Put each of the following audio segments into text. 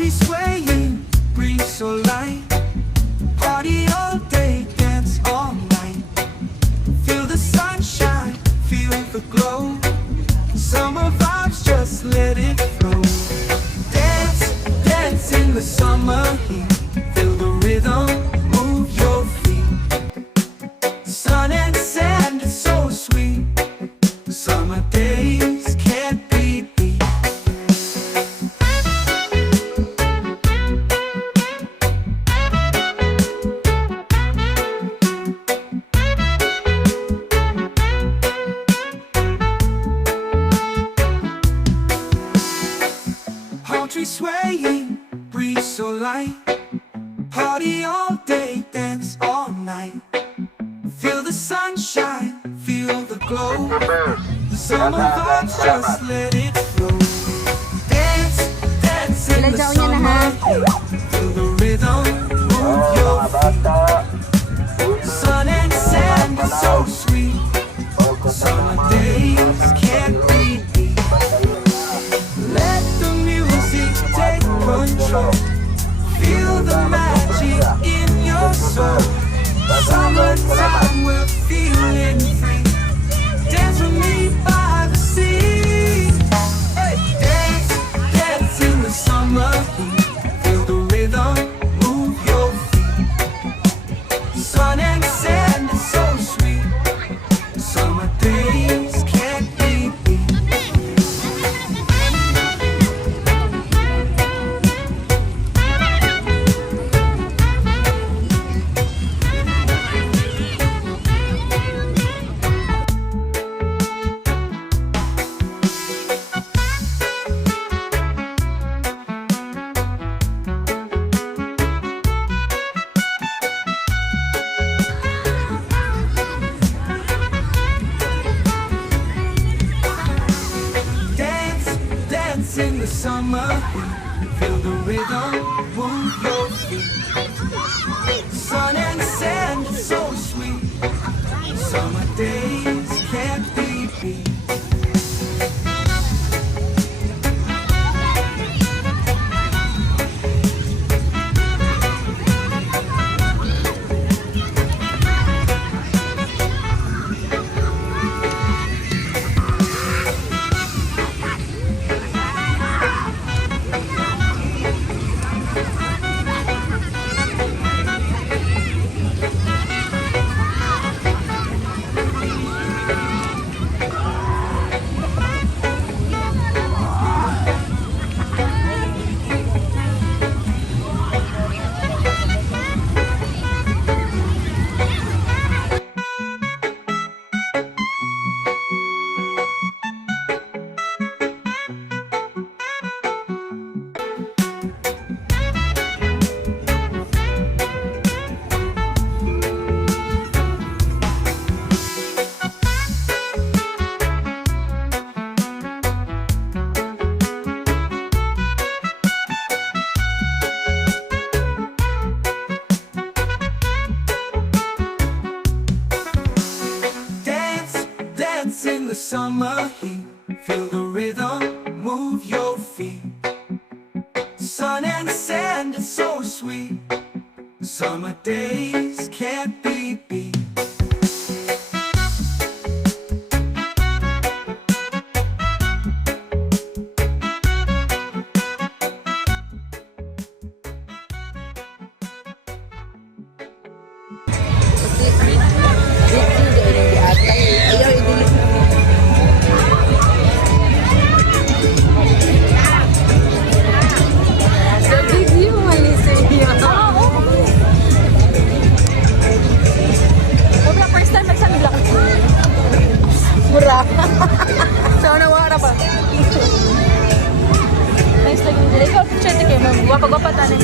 tree swaying, breeze so light. Party all day, dance all night. Feel the sunshine, feel the glow. Summer vibes, just let it flow. Dance, dance in the summer heat. Feel the rhythm, move your feet. Sun and sand is so sweet. Summer days can't be beat. Palm tree swaying, breeze so light. Party all day, dance all night. Feel the sunshine, feel the glow. Summer vibes, just let it flow. Dance, dance in the summer heat. Feel the rhythm, move your feet. Sun and sand is so sweet. Summer days can't be beat. Let the music take control. Feel the magic in your soul. Summertime, we're feeling free. Dance with me by the sea. Dance, dance in the summer heat. Feel the rhythm, move your feet. Sun and sand is so sweet. Summer days can't be beat. Dance, dance in the summer heat. Feel the rhythm, move your feet. Sun and sand is so sweet. Summer days can't be beat. Dance, dance in the summer heat. Feel the rhythm, move your feet. Sun and sand is so sweet. Summer days can't be beat. So, nawara ba? Nice lagi nila. Ikaw, picture kayo. Wapa-wapa tanin.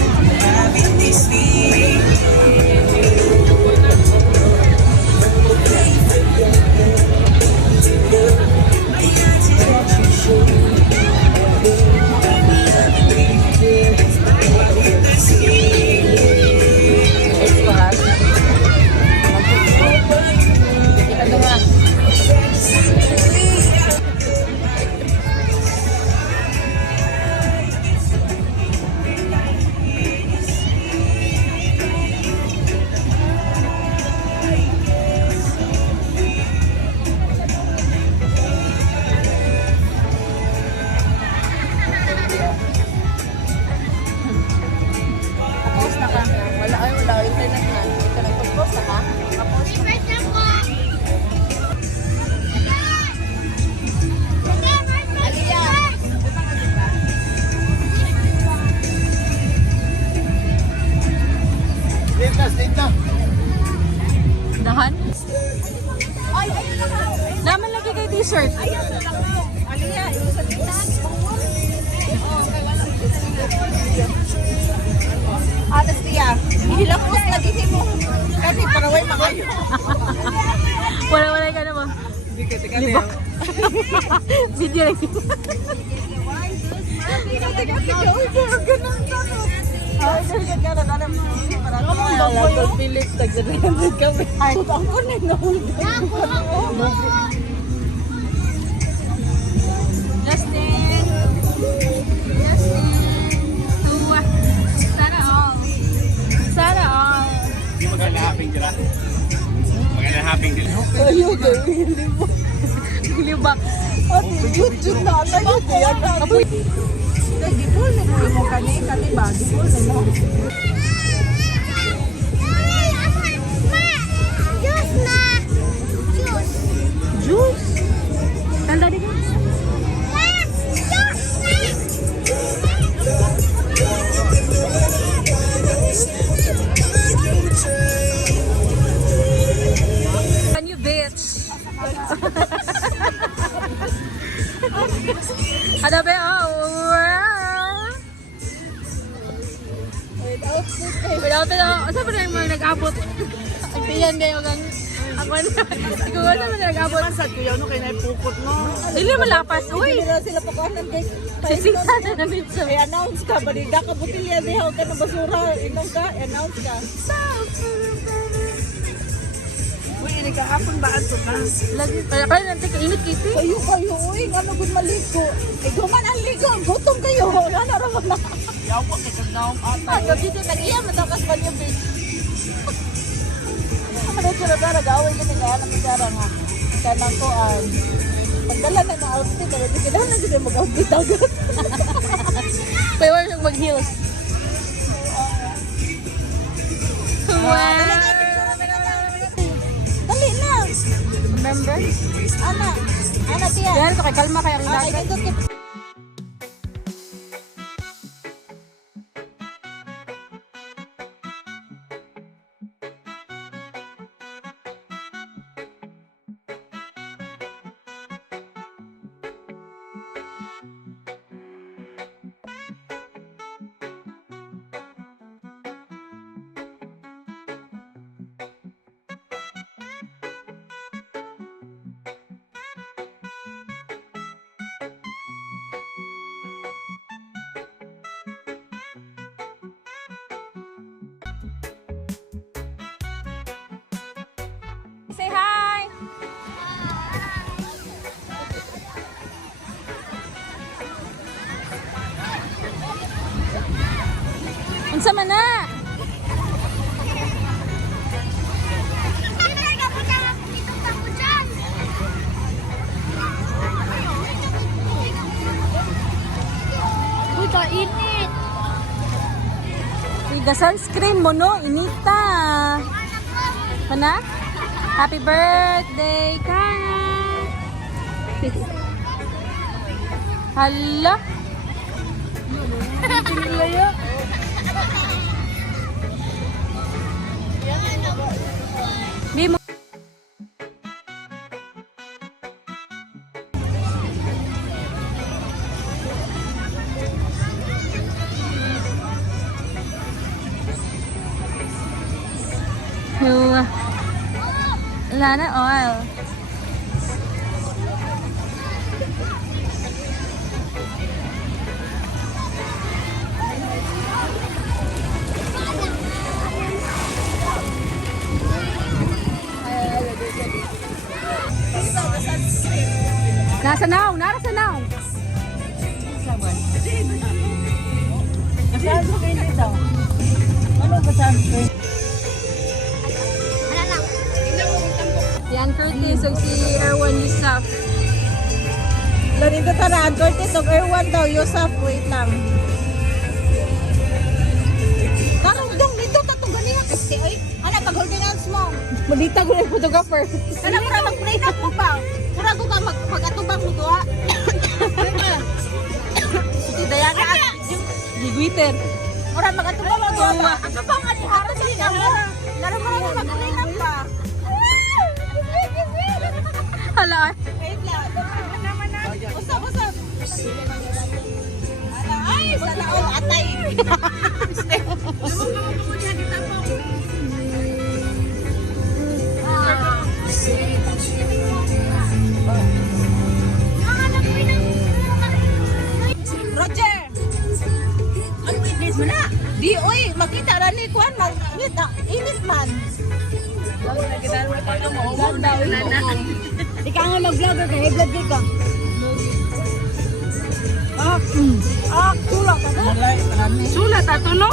Honestly, hilakos na din mo. Kasi paraway makayo. Wala ka na ba? Libak. Video lang. Philips, nagsasabi kami. Ay, ang kunin na Justin. Tuwa. Sana all. Sana all. Hindi maganda happy dira. Maganda happy dira. Ayaw gawin. Libak. Ate, YouTube na. Ayaw gawin. Apoy. Gipul na mo kani ba? Gipul na mo. Juice. Tanda din. Can you bitch? Ada be without it, asa ba na yung mga nag-abot? Piyan kayo kang ako na. Ikaw asa ba na nag-abot? Sa kuya no kay naipukot mo. Dili malapas. Uy! Hindi na sila pakanan kay Sisita na namin sa i-announce ka balida ka butilya diha ka na basura inom ka i-announce ka. Uy, ini kahapon ba ato ka? lagi. Kaya nanti kainit kiti. Kayo uy ano gud maligo. Ikaw man ang ligo, gutom kayo. Ano ra man na. Yawa kay kagnaom ata. Ano dito nag-iya matakas pa niyo bitch. Ano sila dara gawin kini kaya na magara nga. Kanang ko pagdala na ng outfit, pero di kailangan na sila mag-outfit agad. Kaya wala siyang mag-heels. Wow! Dali na! Remember? Ana tiya. Yan, so kay kalma kaya ang Okay, dagat. good. Say hi! Unsa man na? Uy, kainit! Uy, sunscreen mo no, inita. Mana? Happy birthday, Kara! Hala! Pinilaya. Di mo. Wala na oil. Nasa now? Nasa now? Saan mo kayo dito? Ano ba sunscreen? Yan, Curtis. So, si Erwan Yusuf. Larin ko taraan, Curtis of Erwan daw, Yusuf, wait lang. Tarong dong, dito tatong ganihan kasi, ay, ano, pag-hold hands mo. Malita ko na yung photographer. Ano, mura mag-play na mo ba? Mura ko ka mag-atubang mo doa. Si Diana, Gigwitter. mura mag-atubang mo doa ba? Ano ba nga, harap din na mo. Laro mo na mag-play na pa. Hala. Wait lang. Usap. Ay, sana all. At patay. Roger! Ano init mo na? Di, oy, makita na ni Kwan, init man. Ikaw nga mag-vlogger ka, i-vlog ka. Sulat ka ba? Sulat ato no.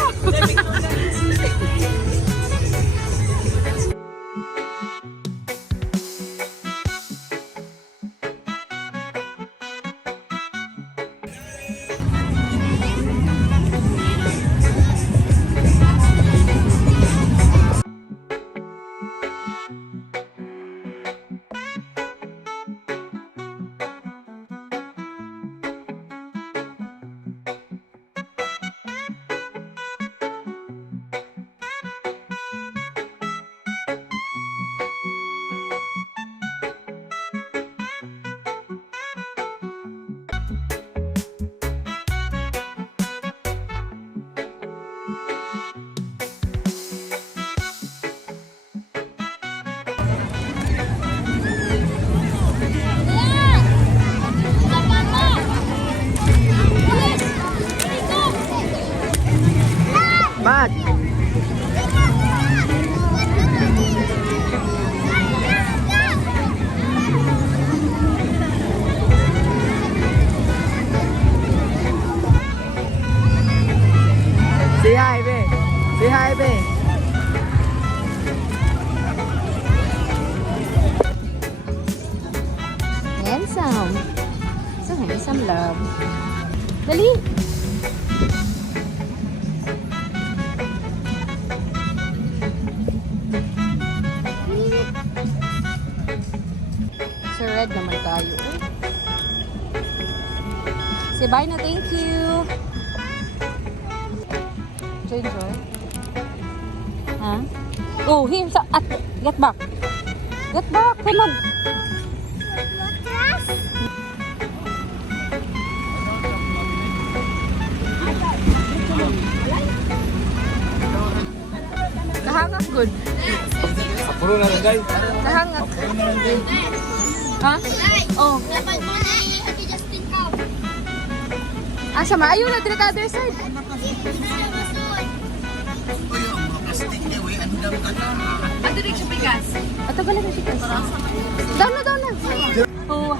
Bag. Say hi, babe. Say hi, babe. Handsome. So handsome, love. Dali. Sir Red naman tayo. Say bye na, thank you. Enjoy. Ha? Oh, here sa at get back. Get back, come on. Nahangak good. Puro na lang guys. Nahangak. Ha? Oh. Asa maayo na dito other side. Ato rin siya pikas. Ato ba lang siya pikas? Down na. Oh.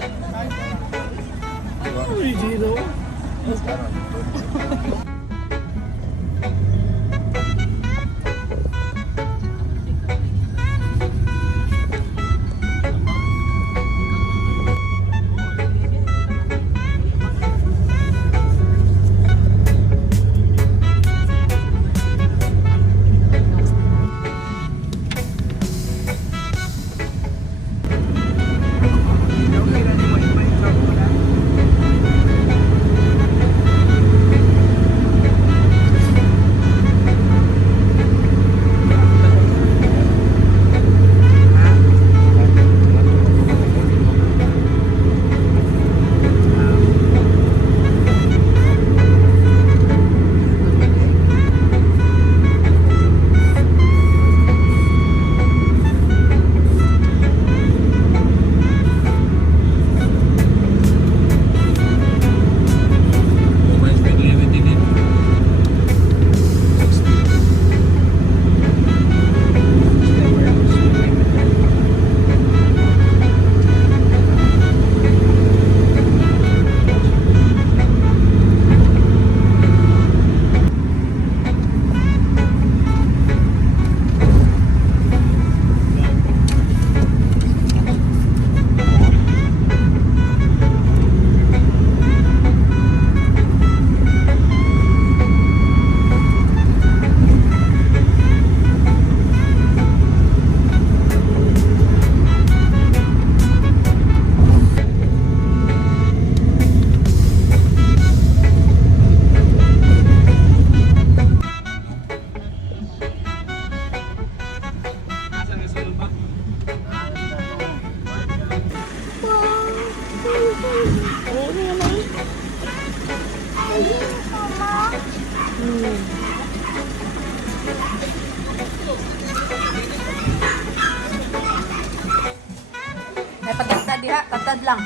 Sad lang.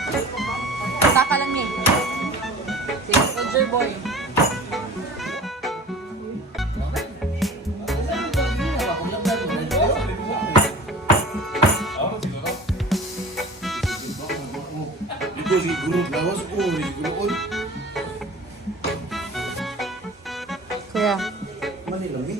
Taka lang niya. Si Soldier Boy. Ito siguro, lawas ko, siguro. Kuya. Manilang eh.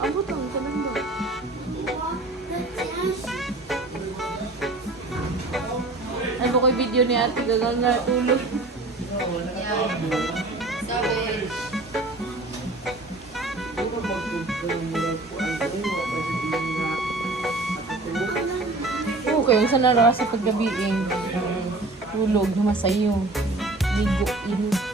Abot lang, sabihin mo. Ano ko yung video ni ate gagal na tulog. Savage. Oo, kayo sa nara sa paggabiing tulog, masayo. Ligo, init.